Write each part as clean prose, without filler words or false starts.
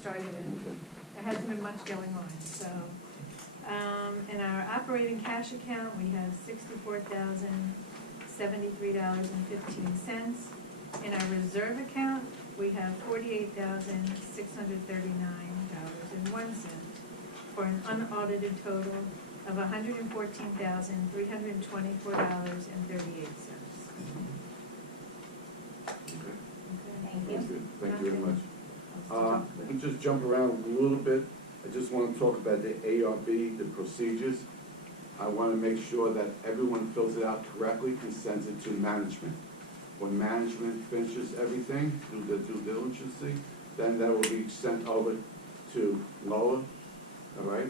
started it. There hasn't been much going on, so. In our operating cash account, we have $64,073.15. In our reserve account, we have $48,639.01 for an unaudited total of $114,324.38. Thank you. Thank you very much. We just jump around a little bit. I just want to talk about the ARB, the procedures. I want to make sure that everyone fills it out correctly and sends it to management. When management finishes everything, do the due diligence, then that will be sent over to Lola, all right?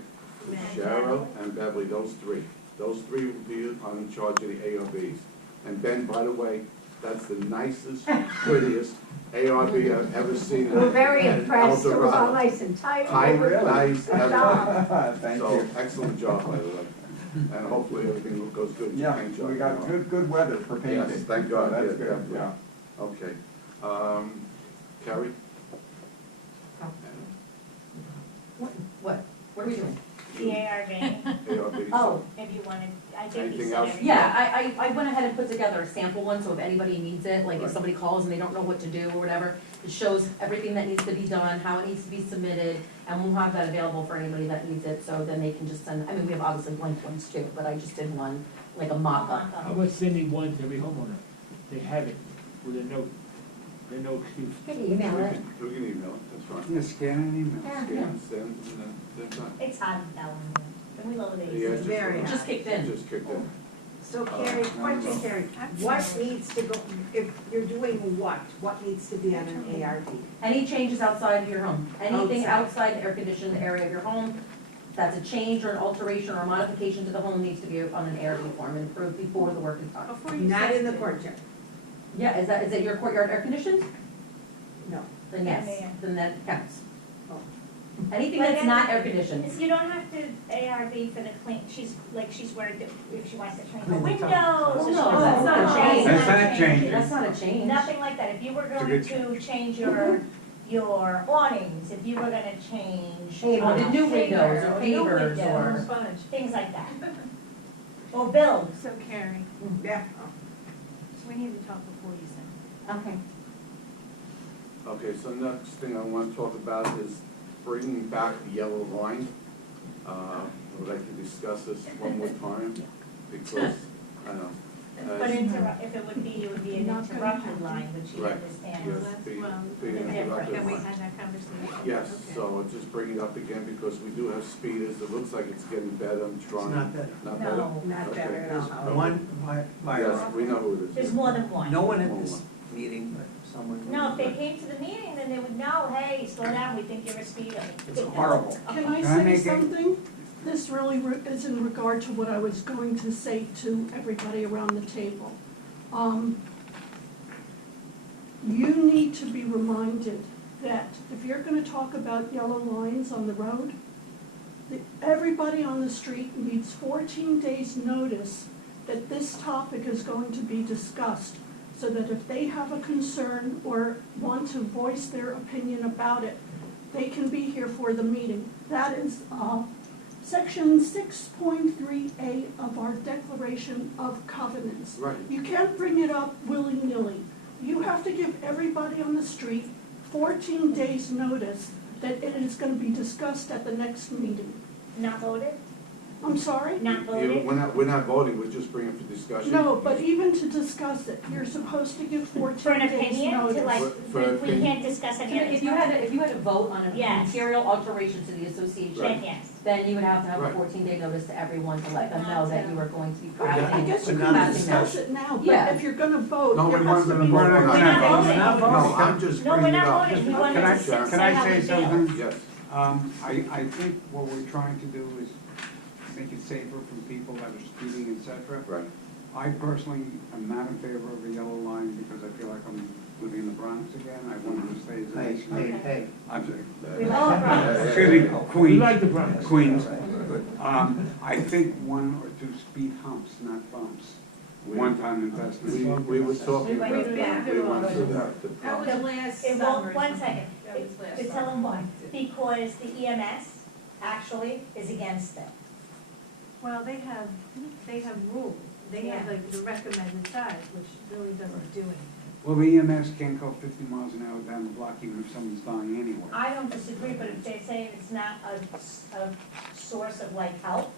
Cheryl and Beverly, those three. Those three will be in charge of the ARBs. And Ben, by the way, that's the nicest, prettiest ARB I've ever seen. We're very impressed. It was all nice and tight. Nice, everything. Thank So, you. excellent job, by the way. And hopefully everything goes good. Yeah, we got good weather for painting. Yes, thank God. That's Yeah, good, definitely. yeah. Okay. Carrie? What are we doing? The ARV, ARBs. Oh, if you wanted, I think Anything you said else? everything. yeah, I went ahead and put together a sample one, so if anybody needs it, like if Right. somebody calls and they don't know what to do or whatever, it shows everything that needs to be done, how it needs to be submitted, and we'll have that available for anybody that needs it, so then they can just send, I mean, we have obviously blank ones too, but I just did one, like a mock-up. How about sending one to every homeowner? They have it with a note. There's no excuse. Can you email it? We can email it, that's fine. Yeah, scan and email. Yeah. Scan, send, and then done. It's hot and down. And we love Yeah, it. just- Very It just kicked in. Just kicked in. So Carrie, question Carrie, what needs to go, if you're doing what needs to be on an ARD? Any changes outside of your home, anything Outside. outside the air-conditioned area of your home, that's a change or an alteration or a modification to the home needs to be on an ARB form and approved before the work is done. Before you Not in the send it, courtyard? Yeah, is that your courtyard air conditioned? No. Then Yeah, yes, yeah. then that counts. Oh. Anything But that's then- not air conditioned. You don't have to ARV for the clean, she's worried that if she wants to clean the Clean the windows. top. or she No, wants that's to- not a no, change. That's not a changing. That's not a change. Nothing like that. If you were a going good to change your awnings, if you were gonna change. Or the new windows or new pavers windows, or. Sponge. things like that. Or build. So Carrie, Yeah. so we need to talk before you send. Okay. Okay, so next thing I want to talk about is bringing back the yellow line. I would like to discuss this one more time, because, I don't know. But if it would be, it would be an interrupted line, which you Right. understand. Yes, That's, be- well, be the interrupted Can we line. have that conversation? Yes, Okay. so I'll just bring it up again, because we do have speeders, it looks like it's getting better, I'm trying. not better. Not No. better? Not Okay. better at all. One, by Yes, we know who it is. There's more than one. no one at this meeting, but someone. No, if they came to the meeting, then they would know, hey, slow down, we think you're a speeder. It's horrible. Can I Can I say make it- something? This really is in regard to what I was going to say to everybody around the table. You need to be reminded that if you're gonna talk about yellow lines on the road, everybody on the street needs 14 days' notice that this topic is going to be discussed, so that if they have a concern or want to voice their opinion about it, they can be here for the meeting. That is Section 6.3A of our Declaration of Covenants. Right. You can't bring it up willy-nilly. You have to give everybody on the street 14 days' notice that it is going to be discussed at the next meeting. Not voted? I'm sorry? Not Yeah, voted? we're not voting, we're just bringing it for discussion. No, but even to discuss it, you're supposed to give 14 For an days' opinion, to notice. like, For we opinion. can't discuss any other. If you had to vote on a Yes. material alteration to the association, Then yes. then you would have to have a Right. 14-day notice to everyone to let them know that you are going to be Okay, I passing. guess you But can not discuss discuss it now, Yeah. but if you're gonna vote, No, there we has want to to, be. we're not We're gonna not vote. voting. No, I'm just No, we're bringing it not up. voting. We Can wanted I, to say can I how we say feel. something? Yes, I think what we're trying to do is make it safer from people that are speeding, et cetera. right. I personally am not in favor of a yellow line because I feel like I'm living in the Bronx again. I want to stay as a nation. Hey, I'm sorry. We love the Bronx. Excuse me, We Queens. like the Bronx. Queens. I think one or two speed humps, not bumps, one-time investment. We were talking We about went through that, that. we went through that. the That was problem. last It summer. won't, one second, That was last to tell summer. them why, because the EMS actually is against it. Well, they have rules, they have Yeah. like the recommended size, which really doesn't do anything. Well, the EMS can't go 50 miles an hour down the block even if someone's dying anyway. I don't disagree, but if they're saying it's not a source of like help,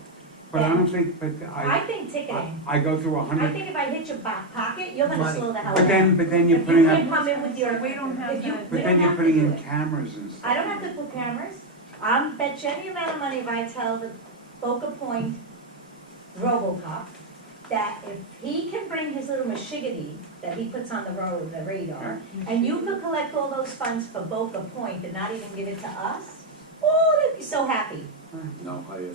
But I don't think, but I think ticketing. I go through I 100, think if I hit your back pocket, you're gonna Money. slow the hell but down. then you're If putting you can up, come in with your, We don't have if you, that. we but don't then you're have to putting do in it. cameras and stuff. I don't have to put cameras. I'm bet you any amount of money if I tell the Boca Point RoboCop that if he can bring his little mashigity that he puts on the road, the radar, and you could collect all those funds for Boca Point and not even give it to us, oh, they'd be so happy. No, I asked him.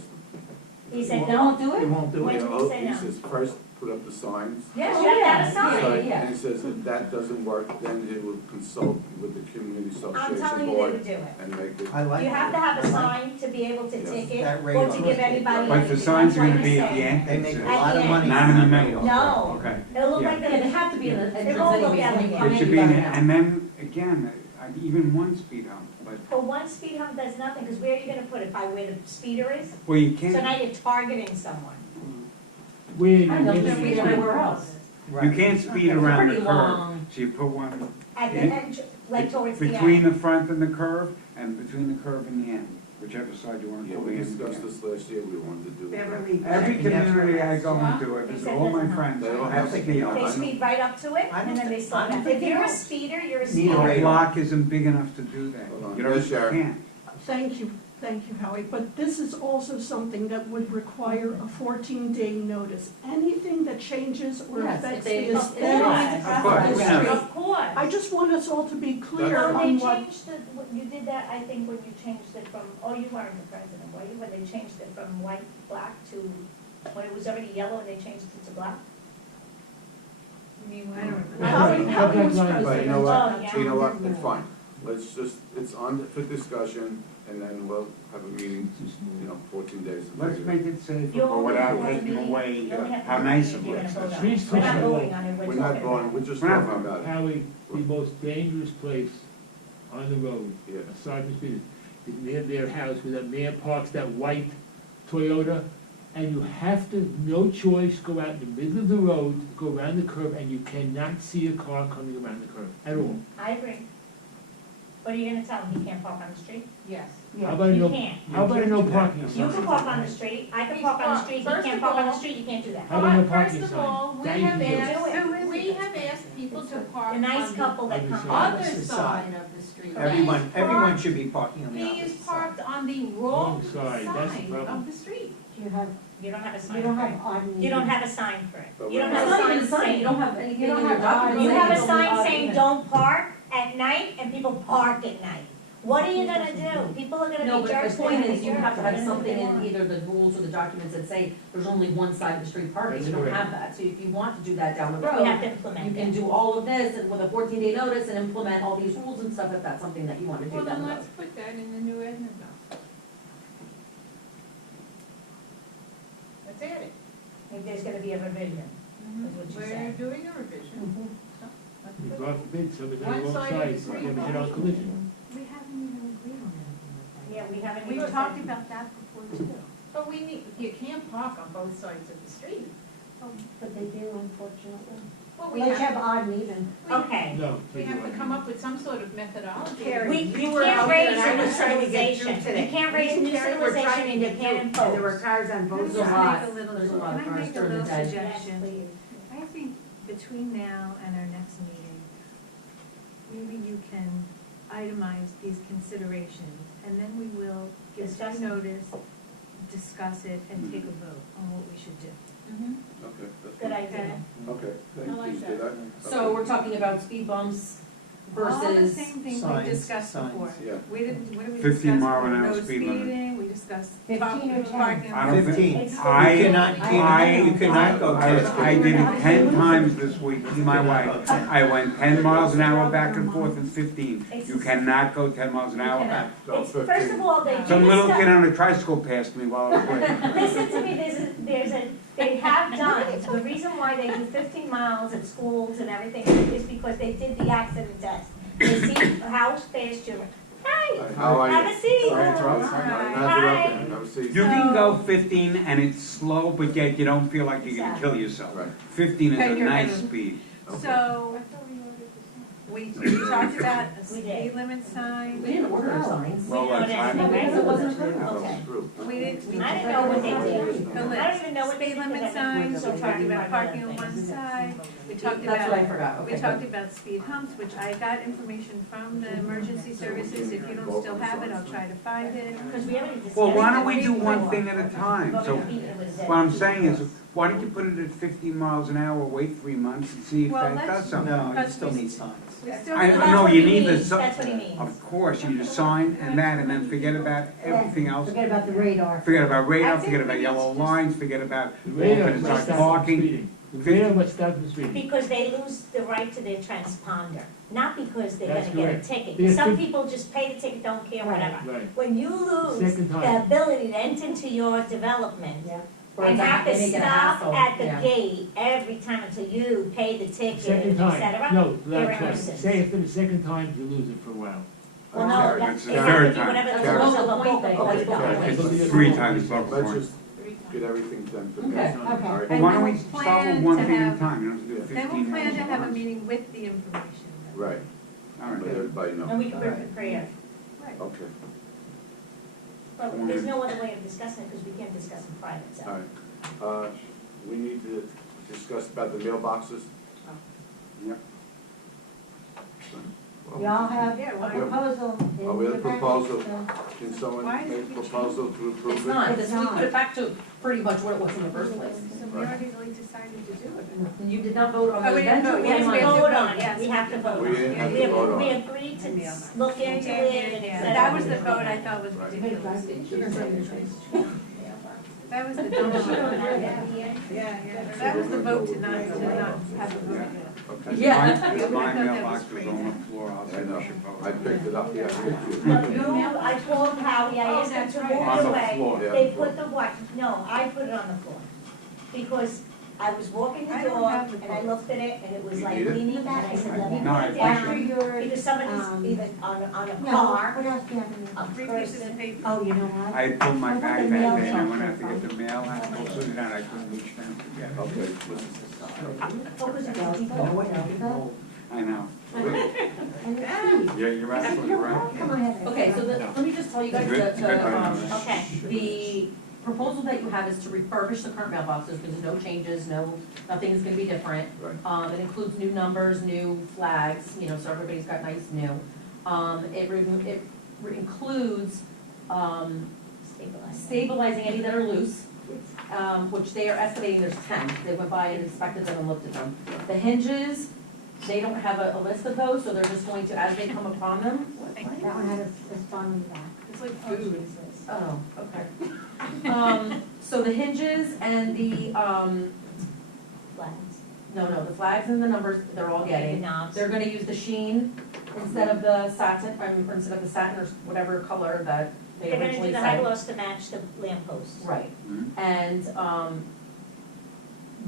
He said, They no. won't do It it? won't do When it. did he say He no? says, first, put up the signs. Yes, Oh, you have to have a yeah. sign. Right, yeah. and he says if that doesn't work, then he will consult with the community I'm association telling you, they board would do it. and make it. I like You have to have a I like sign to be able to Yeah. ticket that or radar. to give anybody. But the anything. signs That's are what gonna I'm be at the saying. They make a entrance, At lot the of end. money. not in the on that middle. radar. No. Okay. It'll look Yeah. like Yeah, they the, have to be in the entrance They're all gonna anyways, be on when the you end. come It in, should you be, gotta an- know. and then, again, even one speed hump, but, but one speed hump does nothing, because where are you gonna put it? By where the speeder is? well, you So can't, now you're targeting someone. Where I don't know if you there's really- anywhere else. you Right. can't speed around the Pretty curve. long. So you put one At the In- end, like towards the between end. the front and the curve, and between the curve and the end, whichever side you wanna Yeah, go we in. discussed this last year, we wanted to do it. Beverly. Every community I go into, They if said all my doesn't friends They all have have speed speed humps. They I know. speed right up to it, I don't and then they think- slow I don't down. think If it you're a helps. speeder, you're a Need a speeder. The radar. block isn't big enough to do that. Hold on. You Yes, don't, you Sharon. can't. Thank you, Howie, but this is also something that would require a 14-day notice. Anything that changes or Yes, affects if they- the Of aesthetic course. Of course, of the yeah. street. Of course. I just want us all to be clear Well, they on what, changed it, you did that, I think, when you changed it from, oh, you weren't the president, were you? When they changed it from white, black to, when it was already yellow and they changed it to black? I don't remember. Howie was But president. But you know what, Oh, yeah. you know what, it's fine, let's just, it's on for discussion, and then we'll have a meeting, 14 days. to Let's figure make it safer, You but only without have one taking meeting. away You only have how one nice meeting it you're looks. gonna vote on. Streets We're not first of all. voting on it, We're we're not talking voting, about we're it. just We're not talking about it. Howie, the most dangerous place on the road, Yeah. aside from speeders, is near their house where that man parks that white Toyota, and you have to, no choice, go out in the middle of the road, go around the curve, and you cannot see a car coming around the curve at all. I agree. What are you gonna tell him, he can't park on the street? Yes. How about a You no, can't. how about a no parking You sign? can park on the street, I can park on the street, he First can't of park on the all- street, you can't do that. How about no First parking of sign? all, we That have you can do. asked, we have asked people to park The on nice the couple that Other come side. on. other Opposite side side. of the street. Everyone should be parking on the He opposite is side. parked on the Wrong wrong side, that's the side problem. of the street. You have, You don't have a sign you don't for have it. odd. You don't have a sign for it. But You don't we're have It's a not even a sign sign, saying. you don't have anything in don't your have document. You saying have a it's only sign odd saying even. don't park at night, and people park at night. What are you gonna do? People are gonna No, be but jerks. the point they're is, you gonna be have to jerks. have something They in want. either the rules or the documents that say there's only one side of the street parking, That's you don't correct. have that. So if you want to do that down the We have road, to you implement can it. do all of this and with a 14-day notice and implement all these rules and stuff if that's something that you want to do Well, down then the road. let's put that in the new EDNA doc. Let's add it. If there's gonna be a revision, is what you We're said. doing a revision. Mhm. Let's put- God forbid, somebody's on One the wrong side of side, the you street. have a head-on collision. We haven't even agreed on anything like that. Yeah, we haven't. We've even talked said- about that before too. But we need, you can't park on both sides of the street. But they do, unfortunately. Well, we Unless you have, have odd and even. Okay. No. we have to come up with some sort of methodology. Carrie, We, you you were can't out there raise and I new was trying to get through civilization. today. You can't raise new Carrie, we're trying civilization to and you get can't through, and there were impose. cars on Can I both There's a just sides. lot. make a little, There's a can lot of I cars make a during the little day. Yes, suggestion? please. I think between now and our next meeting, maybe you can itemize these considerations, and then we will give Discuss some it. notice, discuss it, and take a vote on what we should do. Mhm. Okay, that's Good good. idea. Okay, I like please do that. that. So Okay. we're talking about speed bumps All the versus, same things we Signs, discussed signs. before. Yeah. We didn't, what did we 50 discuss? mile an hour No speed limit. speeding, we discussed 15 or 10? parking. I don't think- 15. It's You I- cannot go I 10. did it 10 times this week with my wife. I went 10 miles an hour back and forth and 15. You cannot go 10 miles an You hour. cannot. No, It's, 15. first of all, they do Some this little stuff- kid on a tricycle passed me while I was waiting. Listen to me, there's They have done, the reason why they do 15 miles at schools and everything is because they did the accident test. They see how fast you're, hi, How are you? have a seat. Sorry to interrupt. Hi. Have a seat. You can go 15 and it's slow, but yet you don't feel like you're gonna kill yourself. Right. 15 is a Okay, you're nice right. speed. Okay. So, we talked about a We did. speed limit sign. We didn't order signs. Well, know that's that. fine. Because it wasn't approved. Okay. We didn't. I don't know what they did. The I list. don't even know what they Speed did limit because I signs, we talked about parking on one side, we talked about. That's what I forgot, okay. We talked about speed humps, which I got information from the emergency services, if you don't still have it, I'll try to find it. Because we already discussed. Well, why don't we do one thing at a time? So It was, what I'm saying is, why don't you put it at 15 miles an hour, wait 3 months and see if Well, that let's- does something? No, you still need signs. We still. I That's know, what you he need the means. si- That's what he means. Of course, you need a sign and that, and then forget about everything else. Forget about the radar. Forget about I radar, think forget we about need yellow to just- lines, forget about The radar open must start stop them parking. speeding. The radar must stop them speeding. Because they lose the right to their transponder, not because they're That's gonna get a correct. ticket. They have Some to- people just pay the ticket, don't care, whatever. Right. When you lose Second the time. ability to enter into your development Yeah. Or and they have to make it a stop hassle, at the yeah. gate every time until you pay the ticket, Second et time, cetera, no, they're that's right. innocent. Say after the second time, you lose it for a while. Well, no, Karen, that's, it's it the has to third be time. whatever the Karen. rules of the Okay, book. Okay, are. Karen. It's 3 times above Let's point. just get everything done for Okay, that. okay. All right. Well, why don't And we then we'll start with plan one to thing at a have- time, you don't have to do 15 Then we'll plan to minutes at have a once. meeting with the information. Right, All let right. everybody know. And we can prepare. Right. Okay, But there's no other way of discussing it because we can't discuss in private, so. all right. We need to discuss about the mailboxes. Yep. We all have Yeah, a why- proposal. in Oh, we have a your packet, proposal. so- Can someone Why is make it a proposal to approve it? It's not, It's this, we not. put it back to pretty much what it was in the first place. So we already decided to do it. And you did not vote on Oh, the we didn't vendor vote, or We yes, have to we money. have to vote vote, on it, yes. we have to vote We on didn't it. have We to vote on we it. agreed to Yeah. look into it and et Yeah, cetera. that was the vote I thought was Right. ridiculous. Sugar in your face. That was the dumb vote. Yeah, that was the vote to not have a vote. Okay. Yeah. My mailbox was on the floor, I'll I say know, we should vote. I picked it up, yeah, I picked But it. you, I told Howie, I asked him to move On it the away. floor. Yeah. They put the what, no, I put it on the floor. Because I was walking the I don't dog have the and I looked at it and it was You like need it? leaning back. I said, let me No, put I it After down. your, Because somebody's either on a no, car, what else do you have in a there? 3 pieces person. of paper. Oh, you know what? I pulled my I want bag the that mail day and I went shop out to get from- the mail, I was sitting down, I couldn't reach down to get it. Okay, Focus on Delta, the people. Delta, I know. and the seed. Yeah, you're absolutely You're right. welcome, I have it. Okay, so let me just tell you guys Good, good. Okay. the proposal that you have is to refurbish the current mailboxes, there's no changes, nothing is gonna be different. right. It includes new numbers, new flags, you know, so everybody's got nice new. It includes, stabilizing any that are loose, which they are estimating there's 10. They went by and inspected them and looked at them. The hinges, they don't have a list of those, so they're just going to, as they come upon them. That one had a spawn in the back. It's like food. Oh, okay. So the hinges and the, Flags. the flags and the numbers, they're all The getting. knobs. They're gonna use the sheen instead of the satin, or instead of the satin or whatever color that they They're gonna do originally the high said. gloss to match the lampposts. Right, Mhm. and,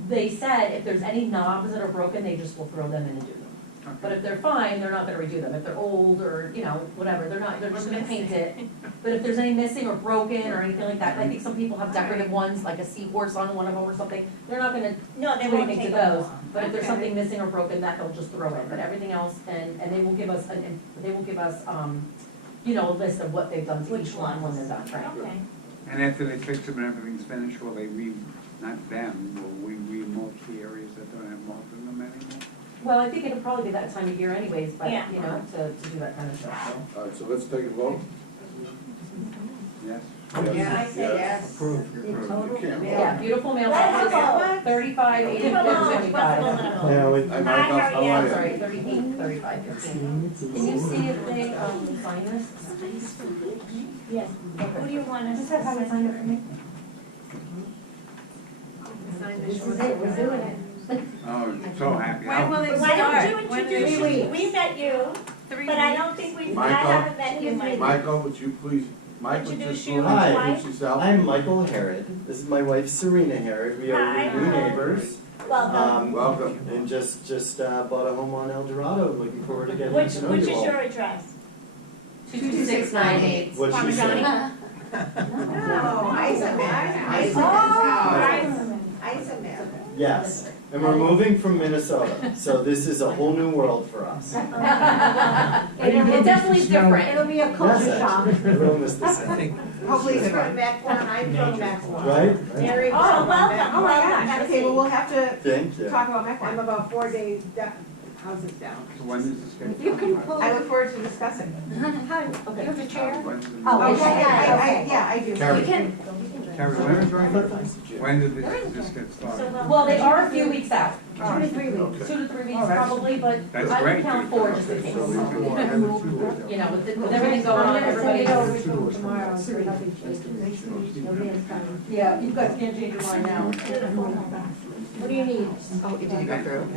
they said if there's any knobs that are broken, they just will throw them in and do them. But if they're fine, they're not gonna redo them. If they're old or, you know, whatever, they're just gonna paint it. But if there's any missing or broken or anything like that, I think some people have decorative ones, like a seahorse on one of them or something, they're not gonna No, they do won't anything take to them those. off. But if there's Okay. something missing or broken, that they'll just throw in, but everything else, and they will give us, you know, a list of what they've done to Which each one when they're ones? done, right? Okay. And after they fix them and everything's finished, will they not them, will we remulch the areas that don't have mulch in them anymore? Well, I think it'll probably be that time of year anyways, but, Yeah. you know, to do that kind of stuff, so. All right, so let's take a vote. Yes? Yeah, I say yes. Approved. The total. Yeah, beautiful Let's vote. mailboxes, 35, 80, Give them a vote. 25. What's the vote? Hi, Michael, how are I'm you? sorry, 38, 35, 15. Can you see if they, sign this? Yes. Who do you want us Just to have Howard sign it for me. Sign This short is it, we're doing it. Oh, so happy. When will it Why start? don't you When introduce will you? it- We met you. But I don't think I Michael? haven't met you, Michael. Michael, would you please, Michael, Introduce just you go ahead and Hi. introduce yourself. I'm Michael Herod. This is my wife Serena Herod. We are Hi. new neighbors. Welcome. Welcome. And just bought a home on El Dorado. I'm looking forward to getting Which to know you is all. your address? 22698. What's she Parmigiani? say? No, Isomer. Oh. Isomer. Yes. And we're moving from Minnesota, so this is a whole new world for us. It definitely is different. It'll be a culture shock. Everyone was the same, Hopefully it's from Mequon, I'm from Mequon. right? Mary. Oh, welcome. Oh my Welcome. gosh, okay, well, we'll have to Thank you. talk about Mequon. I'm about 4 days down, houses down. So when is this scheduled? You can pull. I look forward to discussing. How, you have a chair? When's the- Oh, Oh, okay, yeah, I do. Carrie. You can, Carrie, when is right? When did this get so started? Well, they are a few weeks out, 2 to 3 weeks. 2 to 3 weeks Oh, that's- probably, but That's I would great. count 4 just in case. So we can- You know, with everything going on, everybody's. Tomorrow, so nothing changes. Nobody has time. Yeah, you guys can't change your mind now. What do you need? Oh, did you go through?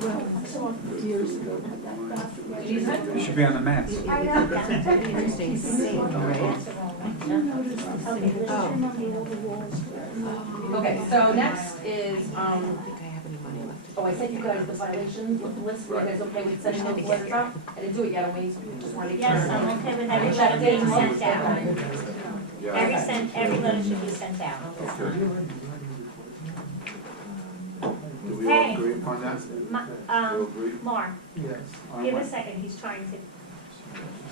Well, I saw it years ago, but that bathroom. You should be on the mats. I know. Interesting. Do you notice the thing? Just remember all the walls were. Okay, so next is, oh, I sent you guys the violations with the list, were you guys okay with sending those letters out? I didn't do it yet, we just wanted to. yes, I'm okay with every letter being sent out. Yeah. Every letter should be sent out. Okay. Do we all agree upon that? You agree? Mark, Yes. On give what? a second, he's trying to,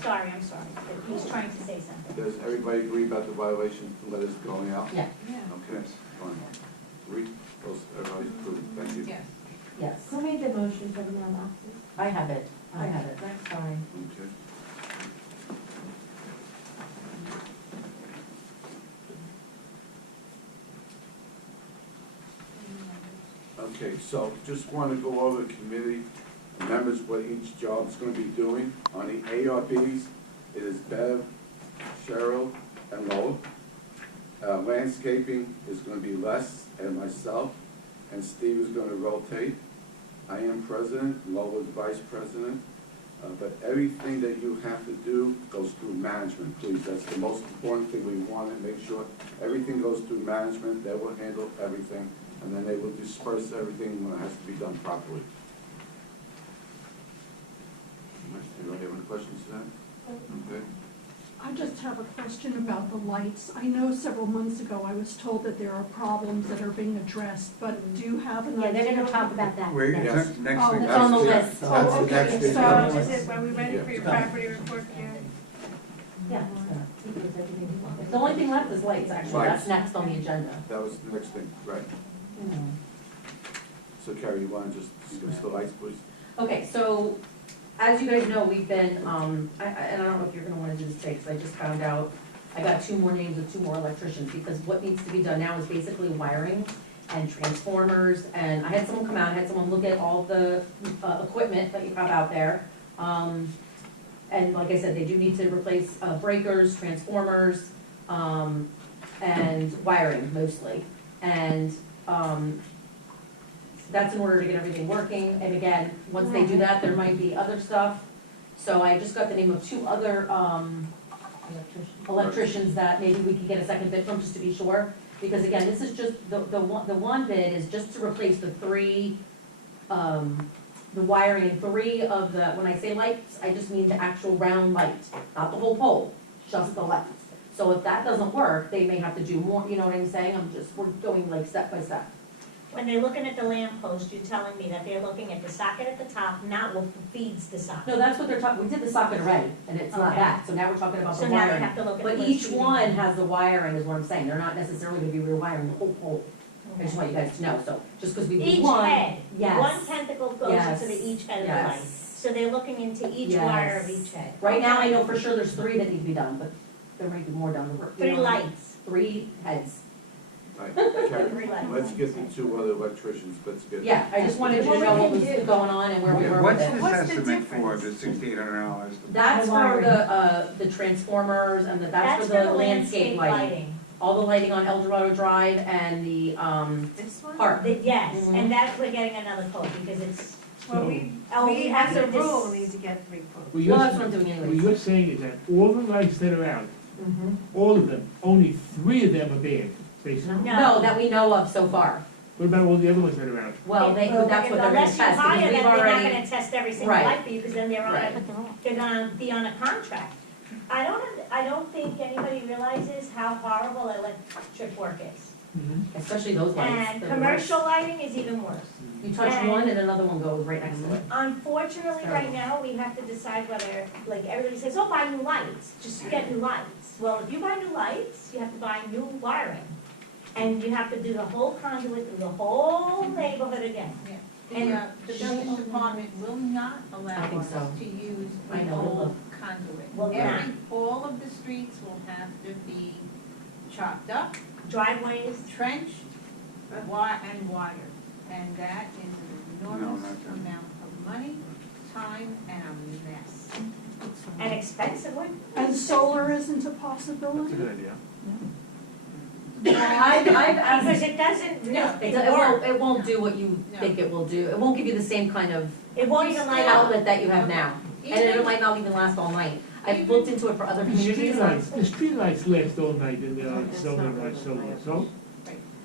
I'm sorry, but he's trying to say something. Does everybody agree about the violation letters going out? Yeah, Okay, fine. Read those, everybody's approved, thank you. yes, Who made the motion for the mailboxes? I have it, that's fine. Okay. Okay, so just want to go over the committee members, what each job is going to be doing. On the ARBs, it is Bev, Cheryl, and Lola. Landscaping is going to be Les and myself, and Steve is going to rotate. I am president, Lola's vice president. But everything that you have to do goes through management, please. That's the most important thing. We want to make sure everything goes through management. They will handle everything, and then they will disperse everything when it has to be done properly. Anybody have any questions to that? Okay. I just have a question about the lights. I know several months ago I was told that there are problems that are being addressed, but do you have an Yeah, idea? they're gonna talk about that. Wait, Yes. next Oh, week. It's on the That's list. That's Oh, the okay. next thing. So- Is it, are we ready for your property report, Karen? Yeah. The only thing left is lights, actually, that's next on the agenda. That was the next thing, right. So Carrie, you want to just discuss the lights, please? Okay, so, as you guys know, we've been, and I don't know if you're gonna wanna do this today, because I just found out, I got 2 more names of 2 more electricians, because what needs to be done now is basically wiring and transformers, and I had someone come out, I had someone look at all the, equipment that you have out there. And like I said, they do need to replace, breakers, transformers, and wiring mostly. And, that's in order to get everything working, and again, once they do that, there might be other stuff. So I just got the name of 2 other, electricians that maybe we could get a second bid from, just to be sure. Because again, this is just, the one bid is just to replace the 3, the wiring in 3 of the, when I say lights, I just mean the actual round light, not the whole pole, just the lights. So if that doesn't work, they may have to do more, you know what I'm saying? We're going like step by step. When they're looking at the lamp post, you're telling me that they're looking at the socket at the top, not what feeds the socket. No, that's what they're talking, we did the socket already, and it's not Okay. that, so now we're talking about the So now they wiring. have to look at But what's each feeding. one has the wiring, is what I'm saying, they're not necessarily gonna be rewiring the whole pole. I just want you guys to know, so, just because we do Each one. head, Yes. one tentacle goes Yes. into the each head of the light. Yes. So they're looking into each Yes. wire of each head. Right now, I Okay. know for sure there's 3 that need to be done, but there might be more down the road. 3 lights. 3 heads. Right, Carrie, let's get the 2 other electricians, let's get. Yeah, I just wanted you to know what was going on and where we were with What's it. this What's the estimate for, difference? the $6,800? That's for the transformers and that's for the landscape lighting. All the lighting on El Dorado Drive and the, This one? park. Yes, Mhm. and that, we're getting another quote because it's Well, So- we, Oh, we we as a have to rule dis- need to get 3 quotes. What Well, you're, that's what I'm doing what anyways. you're saying is that all the lights that are out, all of them, only 3 of them are bad, basically. No, that we know of so far. What about all the other ones that are out? Well, that's what they're gonna Unless you test, hire because them, we've they're not already, gonna test every single Right. light for you, because then they're on Right. they're gonna be on a contract. I don't think anybody realizes how horrible electric work is. especially those lights. And they're the commercial worst. lighting is even worse. You touch and- one and another one goes right next to it. Unfortunately, right now, we have to decide whether, like, everybody says, oh, buy new lights, just get new lights. Well, if you buy new lights, you have to buy new wiring. And you have to do the whole conduit through the whole neighborhood again. The building department will not allow I think us so. to use I the know, old look. conduit. Will All of the streets will have to be chopped up, Driveways, trenched, and wired. And that is an enormous No, not that. amount of money, time, and a mess. and expensive, what? And solar isn't a That's a possibility? good idea. I've asked, Because it doesn't, it won't do what you No. think it will do. It won't give you the same kind of it won't even light up. outlet that you have now. And it Even- might not even last all night. I've looked into it for other communities. The streetlights last all night and they're like solar, so.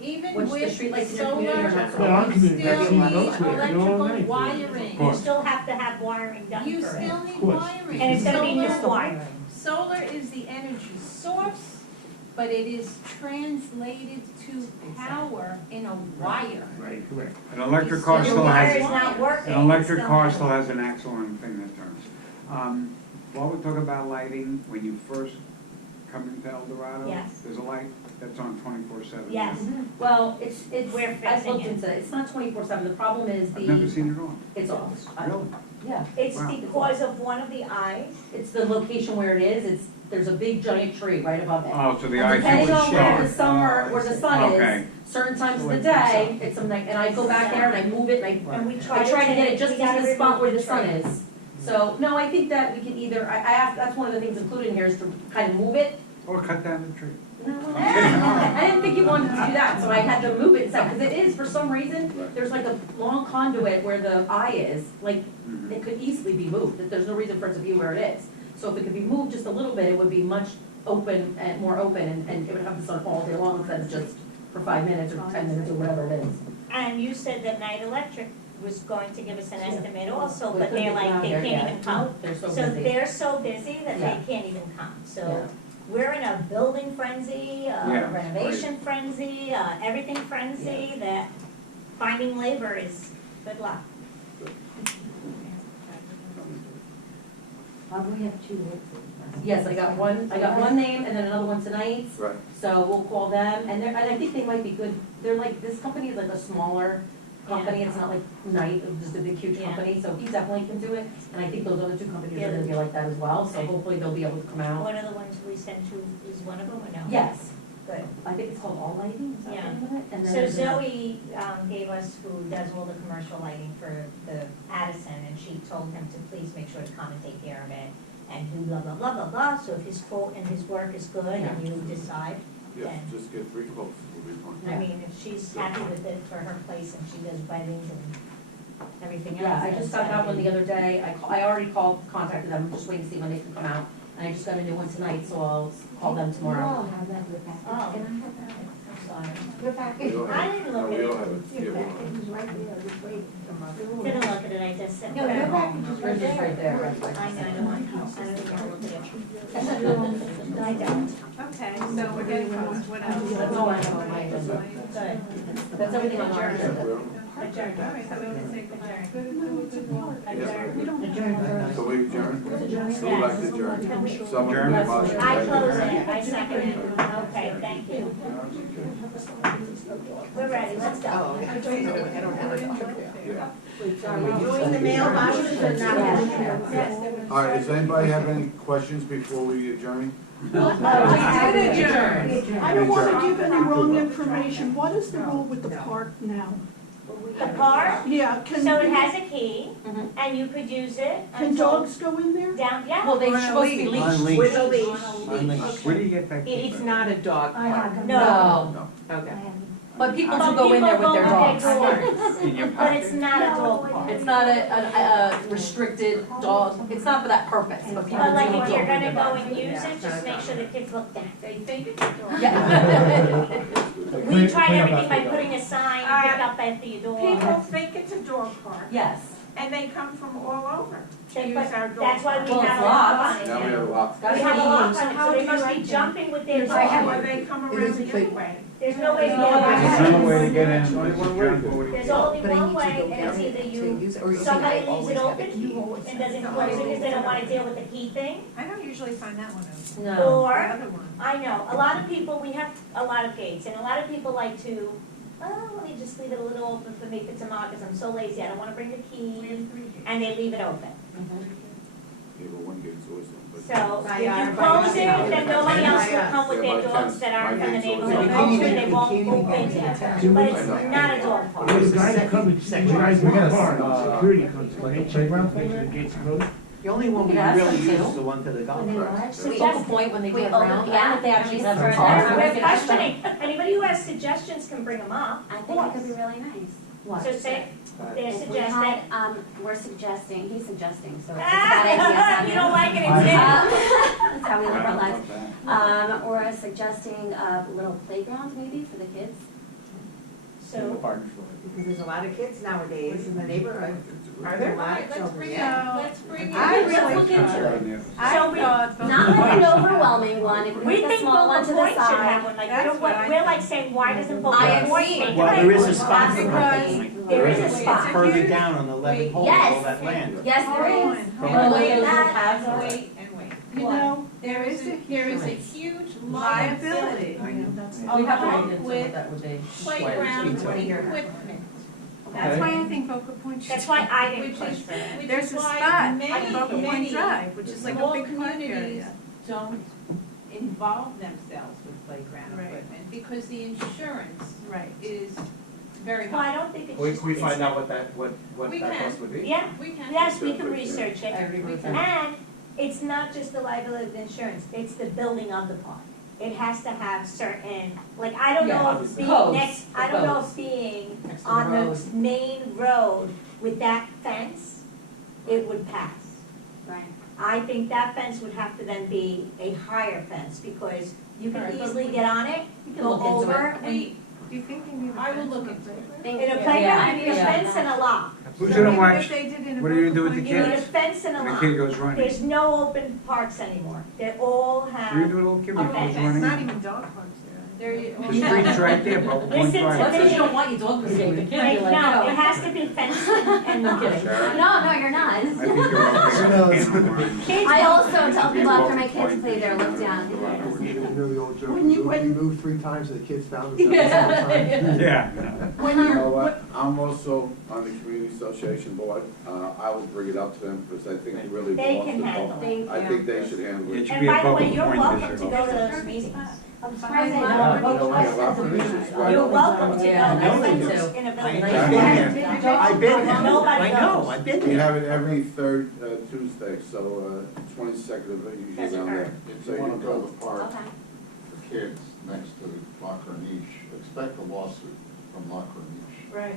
Even Which the with streetlights in your solar, community are not Well, our you community, still I've need seen those there. They're all electrical night. wiring. Of You course. still have to have wiring done You for it. still need course. wiring. And it's gonna be new Solar- wiring. Solar is the energy source, but it is translated to power in a wire. Right, correct. An electric car The still wire has, is not working. an electric it's car still- still has an axle and thing that turns. While we talk about lighting, when you first come into El Dorado, Yes. there's a light that's on 24/7. Yes. Well, it's, We're I've fixing looked it. into it. It's not 24/7. The problem is I've never the, seen it on. it's off. Really? Yeah. It's Wow. because of one of the eyes. It's the location where it is. There's a big giant tree right above it. Oh, so the And ice depending would on where the start. summer, where the sun Okay. is, certain times of the day, it's some like, and I go back there and I move it and And we I try try to get it just we gotta into the spot remove where the the sun tree. is. So, no, I think that we can either, I asked, that's one of the things included in here is to kind of move it. Or cut down the tree. I didn't think you wanted to do that, so I had to move it and stuff, because it is, for some reason, there's like a long conduit where the eye is, like, Mhm. it could easily be moved, that there's no reason for it to be where it is. So if it could be moved just a little bit, it would be much open and more open, and it would have the sun all day long instead of just for 5 minutes or 10 minutes or whatever it is. And you said that Night Electric was going to give us an estimate also, We but couldn't they're get them like, out they there can't yet. even come. They're so So busy. they're so busy that Yeah. they can't even come. Yeah. So we're in a building frenzy, Yeah, renovation frenzy, everything frenzy, that finding labor is good luck. We have 2 hits. Yes, I got one name and then another one tonight, Right. so we'll call them, and I think they might be good, they're like, this company is like a smaller company, it's not like Knight, it's just a big huge Yeah. company, so he definitely can do it, and I think those other 2 companies are gonna be like that as well, so hopefully they'll be able to come out. One of the ones we sent to is one of them or no? Yes, Good. I think it's called All Lighting, is that Yeah. the name of it? And then So there's another- Zoe gave us, who does all the commercial lighting for the Addison, and she told him to please make sure to come and take care of it, and do blah, blah, blah, blah, blah, so if his quote and his work is good and you decide, Yes, then, just get 3 quotes, we'll be fine. I mean, if she's happy with it for her place and she does weddings and everything else. Yeah, I then just it's got gotta that one be- the other day, I already contacted them, I'm just waiting to see when they can come out, and I just got a new one tonight, so I'll call them You tomorrow. all have that in your packet. Oh. Can I have that? I'm sorry. Your packet. We all I have it. didn't No, look we at all it. have it. Yeah, Your we all packet have it. is right there, just waiting to come up. Didn't look at it, I just said. No, your package is right Yours is right there, right I know, I don't want to look at it. I don't. Okay, so we're getting close, what else? That's all I have on my agenda. Good. That's everything on our agenda. Adjourn. All right, so we can say goodbye. Adjourn. So we adjourn? So we'd like to adjourn. Someone Adjourn. make a motion. I close it, I second it. Okay, thank you. We're ready, let's go. Yeah. Are we doing the mailboxes or not? Yes. All right, does anybody have any questions before we adjourn? I don't wanna give any wrong information. What is the rule with the park now? The park, Yeah, can, so it has a key, Mhm. and you could use it can until dogs go in there? down, yeah. Well, they're supposed to be leashed. Unleashed. With a leash. Unleashed. Where do you get that? It's not a dog I park. have them. No, No. Okay. I have them. But people But do go in there with their people go with dogs. their dogs. In your But it's pocket. not a dog park. It's not a restricted dog, it's not for that purpose, but people do But like go if you're with gonna their go dogs. and use it, just make sure the kids look down. They think it's a dog. Yeah. We tried everything by putting a sign, pick up after your dog. People think it's a dog park, Yes. and they come from all over to But use our dog that's why park. we Well, have it's a lock locked. on it. Now we have a lot. We have a lock on it, So so how they do must you be jumping with their Or dog. they come around the other way. There's no way to get There's around no way to it. get in. Only Mrs. one way. Johnson, what do you There's think? only But I one need to way, go and it's down either to you, use it, or you think somebody I leaves always it have open a key. and doesn't close it because they don't wanna deal with the key thing. I don't usually find that one open. No. The Or, other one. I know, a lot of people, we have a lot of gates, and a lot of people like to, oh, let me just leave it a little open for me for tomorrow, because I'm so lazy, I don't wanna bring the key, and they leave it open. Yeah, but one gate's always open. but- So, By if our- you close it, then nobody else will By us. come with Yeah, their my dogs fence- that aren't my from the gate's always neighborhood, open. hopefully they You won't can't even open get it, into town. but it's I know. not a dog park. There's guys that come and drive We're the gonna, car, security comes, and they check, make sure the gate's closed. The only one we Yes, really me use too. is the one to the golf When they cart. watch, We open point when they We drive open- around, yeah, and if they actually and have we a search car. it. We're questioning, anybody who has suggestions can bring them up. I think it could be really nice. What? So say, they're If we suggesting. had, we're suggesting, he's suggesting, so it's a bad idea. You don't like it, Uh, it's in. That's how we I live our don't know lives. about that. Or suggesting a little playground maybe for the kids. So, Because there's a lot of kids nowadays in the neighborhood. Are All there? right, let's bring it, Yeah. let's bring it. I let's really- look into it. Yeah. So we- Not like an overwhelming one, if We we make a think small one Boca to the Point should have side. one, like, That's we're, what I we're like think. saying, why doesn't Boca I Point agree. make a Well, there is a playground? spot for Because- it. There is a It's spot. Further huge- down on the 11th Wait. hole of all Yes. that land. Yes, there is. Hold on, From hold on. Wait, Look at those that. little paths are- Wait and wait. You know, There is a huge liability We have to along look into with what that would be. playground Speed equipment. That's why I think Boca Point should. That's why I didn't Which push is, for it. which There's is a why spot on many, Boca Point many Drive, which is like a small big park communities area. don't involve themselves with playground Right. equipment because the insurance Right. is very Well, I high. don't think it's We, just. we it's find not- out what We that can. cost would be? Yeah, We can. yes, we can research I it. agree with And- that. And it's not just the liability of the insurance, it's the building of the park. It has to have certain, like, I don't Yeah, know if obviously. being Codes, next, the I don't know codes. if being Next to the on road. the main road with that fence, it would pass. Right. I think that fence would have to then be a higher fence, because you can Alright, but easily we- get on it, We can go look into over, it. and We, Do you think they need a I will fence look on into the it. playground? in a Yeah, playground, I you need a feel fence and a lock. Who's So gonna even watch, if they did in a what are you Boca gonna do with the Point You need a kids? fence and a When the lock. kid goes running? There's no open parks anymore, they all What have. are you doing, little kid, when he Okay. goes It's running? not even dog parks there you. The street's right there, Boca Point Listen to Drive. That's because you don't want your dog to escape, the kid, Right, you're like, no, no. it has to be fenced and I'm locked. kidding. Sharon, No, you're not. I think you're okay. Kids I don't- also tell people after my kids play there, look down. When When you- you, when- you moved 3 times and the kids found themselves the same time. Yeah. When You you're, know what, I'm also on the community association board, I will bring it up to them, because I think it really They belongs can to handle both. it. I think they should handle It it. should And be a by the way, Boca you're Point welcome this to year. go to those meetings. I'm surprised they You don't. know, we have operations, right? You're welcome to go, I know that's they like do. in a I- village. I've been there. Nobody I know, goes. I've been We there. have it every third Tuesday, so 22nd of it, Doesn't usually around hurt. there. If So you wanna can go to the park Okay. for kids next to La Corniche, expect a lawsuit from La Corniche. Right,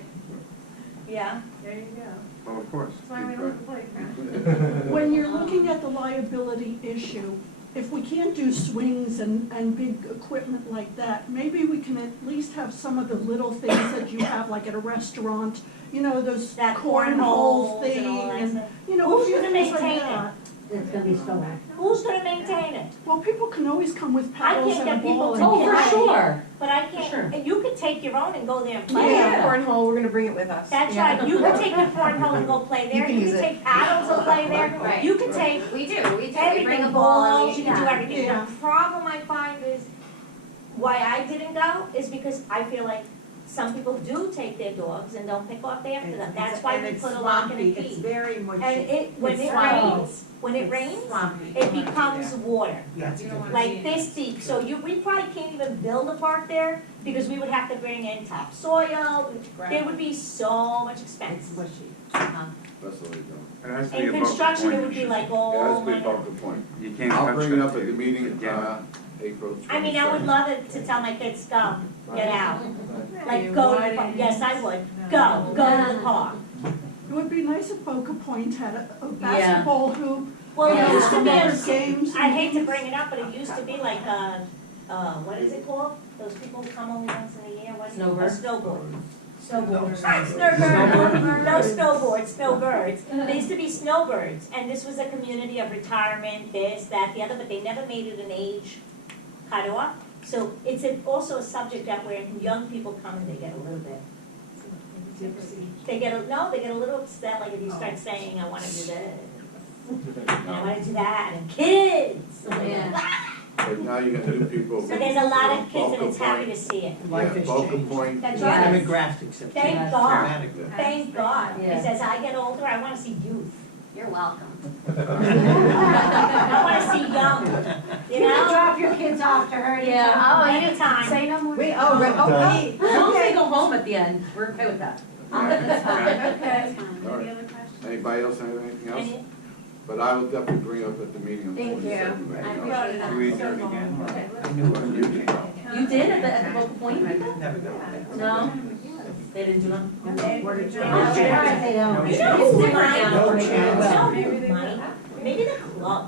Yeah, there you go. Well, of course. That's why we don't have a playground. when you're looking at the liability issue, if we can't do swings and big equipment like that, maybe we can at least have some of the little things that you have, like at a restaurant, you know, those that cornhole cornholes thing, and all that and, stuff. you know, a Who's few gonna things like maintain that. It's gonna be so bad. Who's gonna maintain it? Well, people can always come with I paddles can't and a get people ball to and. Oh, for sure. But I Sure. can't, and you could take your own and go there and play. Yeah. Cornhole, we're gonna bring it with us. That's right, you can take your cornhole and go play there, can you use can it. take paddles and play there, Right. you can take We do, we do. We bring everything, a ball and balls, we, you can do yeah. everything. Yeah. The problem I find is, why I didn't go is because I feel like some people do take their dogs and don't pick off after them. That's why we put a lock and a It's key. very mushy. And when It's it swampy. rains, Swampy. it becomes water, That's You don't wanna like see it. this deep. So we probably can't even build a park there because we would have to bring in topsoil. There would be so much expense. It's mushy. That's the way to go. It has to be In a Boca construction, Point it would be issue. like, It oh has to be my God. Boca Point. You can't I'll touch bring it that up at the thing meeting, again. April 22nd. I mean, I would love it to tell my kids, go, get out. Yeah, Like, go to the park, yes, I would, go to the park. It would be nice if Boca Point had a basketball hoop. Well, it Yeah. used to be, Games. I hate to bring it up, but it used to be like, what is it called? Those people who come only once in a year, what is it? Snowbird. A snowboard. Snowboard. No snowboards, snowbirds. They used to be snowbirds, and this was a community of retirement, this, that, the other, but they never made it an age cutoff. So it's also a subject that when young people come and they get a little bit, they get a little upset, like if you start saying, I wanna do this, and I wanna do that, and kids. Yeah. But now you got new people. So there's a lot of kids and Boca it's happy to Point. see it. Life Yeah, has Boca changed. Point. That's Yeah. right. Demographics have Thank changed God. dramatically. Thank God, Yeah. because as I get older, I wanna see youth. You're welcome. I wanna see young, you You can know? drop your kids off to her. Yeah. Anytime. Say no more. We, As long okay. as they go home at the end, we're okay with that. That's fine, okay. All right. Any other questions? Anybody else have anything else? And But I will definitely bring it up at the meeting on the Thank you. 27th. I right? appreciate that. Do we adjourn again? Okay, I knew it. You can go. You did at the local point? Never go. No? They didn't do none? You know who No might? chance. You know who might? Maybe the club.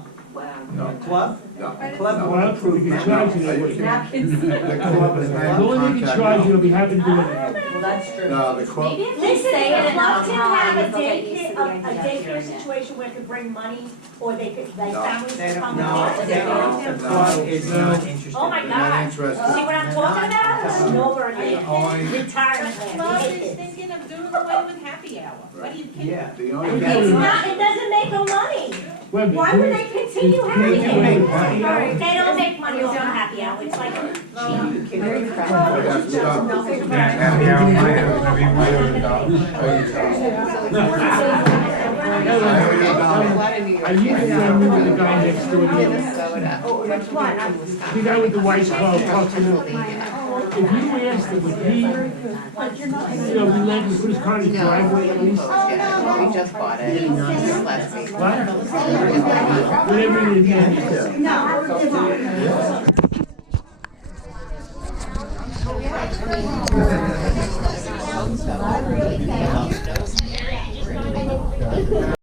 No. Club? No. The club No. won't Well, approve we can that. charge you that way. Napkins? The club is not As long as they can contact charge you, now. they'll be happy to do anything. Well, that's true. No, the club, Maybe if Listen, they the club club can have a they'll get used to the daycare, a idea of daycare hearing it. situation where it could bring money, or they could, like, No. families They could don't, come. no, and they visit. don't, the club is not interested. Oh my they're not God. interested. See what I'm talking about? Snowbird The land, only, retirement The land, club they is hate it. thinking of doing away with happy hour. What do you think? Yeah. the only. It's not, it doesn't make them money. Wait a minute, Why would they continue They having do make it? money. They don't make money off of happy hour, it's like, Very But that's tough. That's happy hour in my house every morning. are you friendly with the guy next door to you? Which one? The guy with the white car parked in the, if you asked him, would he, we let him put his car in his driveway at least? We just bought it last week. What? Whatever it is. No.